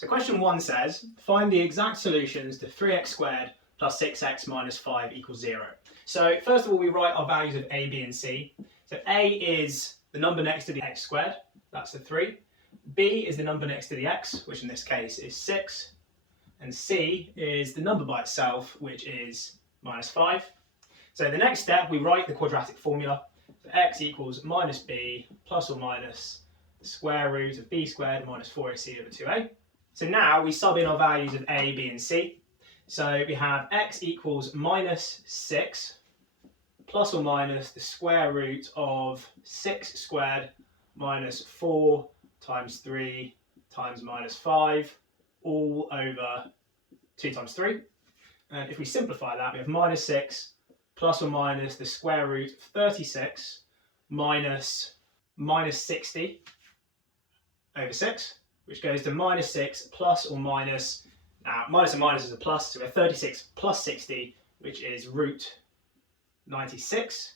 So question 1 says, find the exact solutions to 3x squared plus 6x minus 5 equals 0. So first of all, we write our values of a, b and c. So a is the number next to the x squared, that's the 3. B is the number next to the x, which in this case is 6. And c is the number by itself, which is minus 5. So the next step, we write the quadratic formula. So x equals minus b plus or minus the square root of b squared minus 4ac over 2a. So now we sub in our values of a, b and c. So we have x equals minus 6 plus or minus the square root of 6 squared minus 4 times 3 times minus 5 all over 2 times 3. And if we simplify that, we have minus 6 plus or minus the square root of 36 minus 60 over 6, which goes to minus 6 plus or minus, now minus and minus is a plus, so we have 36 plus 60, which is root 96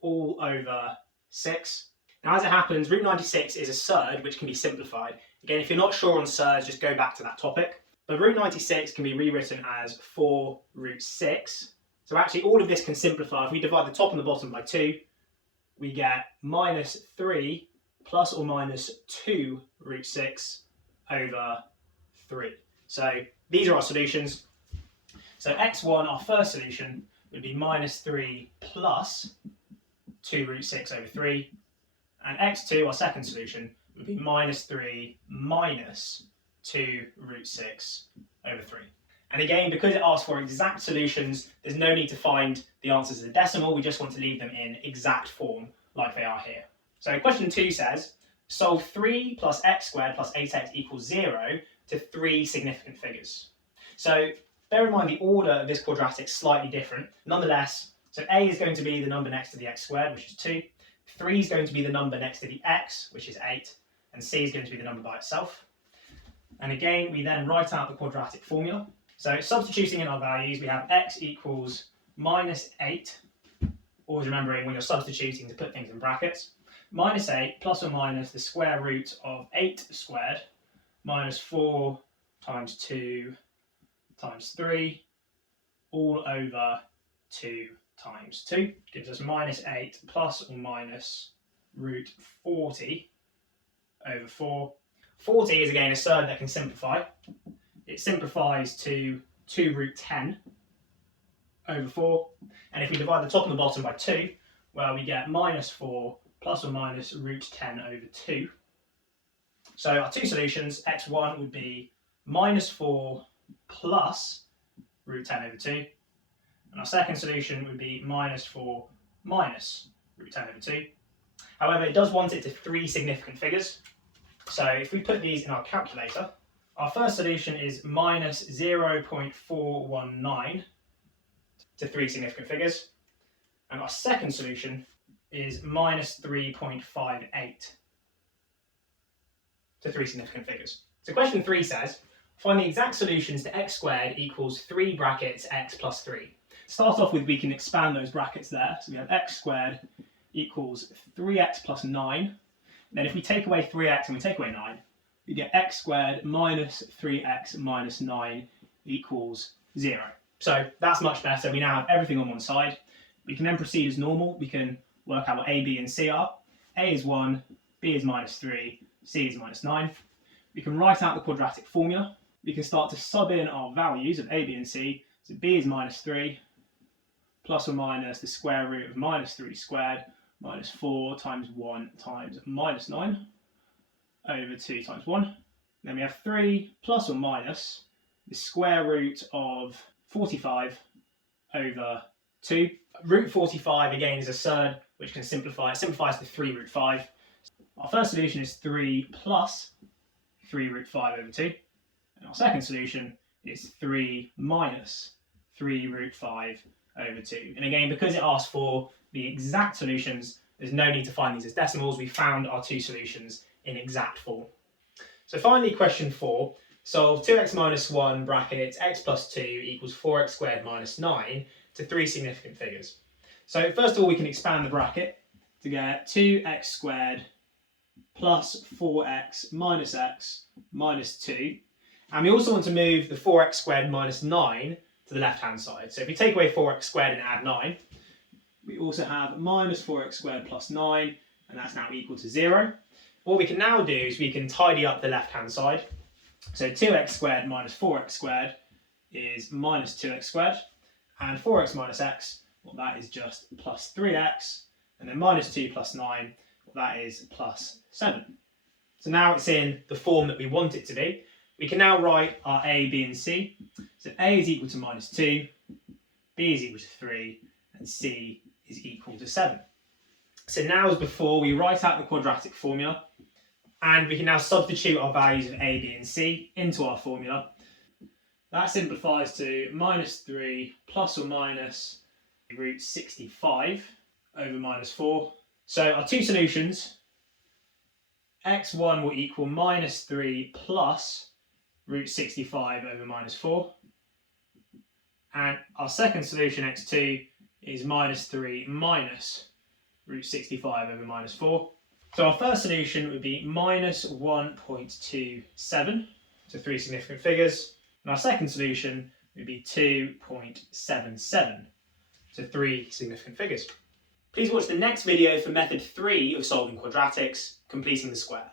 all over 6. Now as it happens, root 96 is a surd which can be simplified. Again, if you're not sure on surds, just go back to that topic. But root 96 can be rewritten as 4 root 6. So actually all of this can simplify. If we divide the top and the bottom by 2, we get minus 3 plus or minus 2 root 6 over 3. So these are our solutions. So x1, our first solution, would be minus 3 plus 2 root 6 over 3. And x2, our second solution, would be minus 3 minus 2 root 6 over 3. And again, because it asks for exact solutions, there's no need to find the answers as a decimal. We just want to leave them in exact form like they are here. So question 2 says, solve 3 plus x squared plus 8x equals 0 to 3 significant figures. So bear in mind the order of this quadratic is slightly different. Nonetheless, so a is going to be the number next to the x squared, which is 2. 3 is going to be the number next to the x, which is 8. And c is going to be the number by itself. And again, we then write out the quadratic formula. So substituting in our values, we have x equals minus 8. Always remembering when you're substituting to put things in brackets. Minus 8 plus or minus the square root of 8 squared minus 4 times 2 times 3 all over 2 times 2 gives us minus 8 plus or minus root 40 over 4. 40 is again a surd that can simplify. It simplifies to 2 root 10 over 4. And if we divide the top and the bottom by 2, well, we get minus 4 plus or minus root 10 over 2. So our two solutions, x1 would be minus 4 plus root 10 over 2. And our second solution would be minus 4 minus root 10 over 2. However, it does want it to 3 significant figures. So if we put these in our calculator, our first solution is minus 0.419 to 3 significant figures. And our second solution is minus 3.58 to 3 significant figures. So question 3 says, find the exact solutions to x squared equals 3 brackets x plus 3. Start off with, we can expand those brackets there. So we have x squared equals 3x plus 9. Then if we take away 3x and we take away 9, we get x squared minus 3x minus 9 equals 0. So that's much better. We now have everything on one side. We can then proceed as normal. We can work out what a, b and c are. A is 1, b is minus 3, c is minus 9. We can write out the quadratic formula. We can start to sub in our values of a, b and c. So b is minus 3 plus or minus the square root of minus 3 squared minus 4 times 1 times minus 9 over 2 times 1. Then we have 3 plus or minus the square root of 45 over 2. Root 45 again is a surd which can simplify. It simplifies to 3 root 5. Our first solution is 3 plus 3 root 5 over 2. And our second solution is 3 minus 3 root 5 over 2. And again, because it asks for the exact solutions, there's no need to find these as decimals. We found our two solutions in exact form. So finally, question 4. Solve 2x minus 1 brackets x plus 2 equals 4x squared minus 9 to 3 significant figures. So first of all, we can expand the bracket to get 2x squared plus 4x minus 2. And we also want to move the 4x squared minus 9 to the left-hand side. So if we take away 4x squared and add 9, we also have minus 4x squared plus 9, and that's now equal to 0. What we can now do is we can tidy up the left-hand side. So 2x squared minus 4x squared is minus 2x squared, and 4x minus x, well, that is just plus 3x, and then minus 2 plus 9, well, that is plus 7. So now it's in the form that we want it to be. We can now write our a, b, and c. So a is equal to minus 2, b is equal to 3, and c is equal to 7. So now, as before, we write out the quadratic formula, and we can now substitute our values of a, b, and c into our formula. That simplifies to minus 3 plus or minus root 65 over minus 4. So our two solutions, x1 will equal minus 3 plus root 65 over minus 4. And our second solution, x2, is minus 3 minus root 65 over minus 4. So our first solution would be minus 1.27, so three significant figures. And our second solution would be 2.77, so three significant figures. Please watch the next video for method 3 of solving quadratics, completing the square.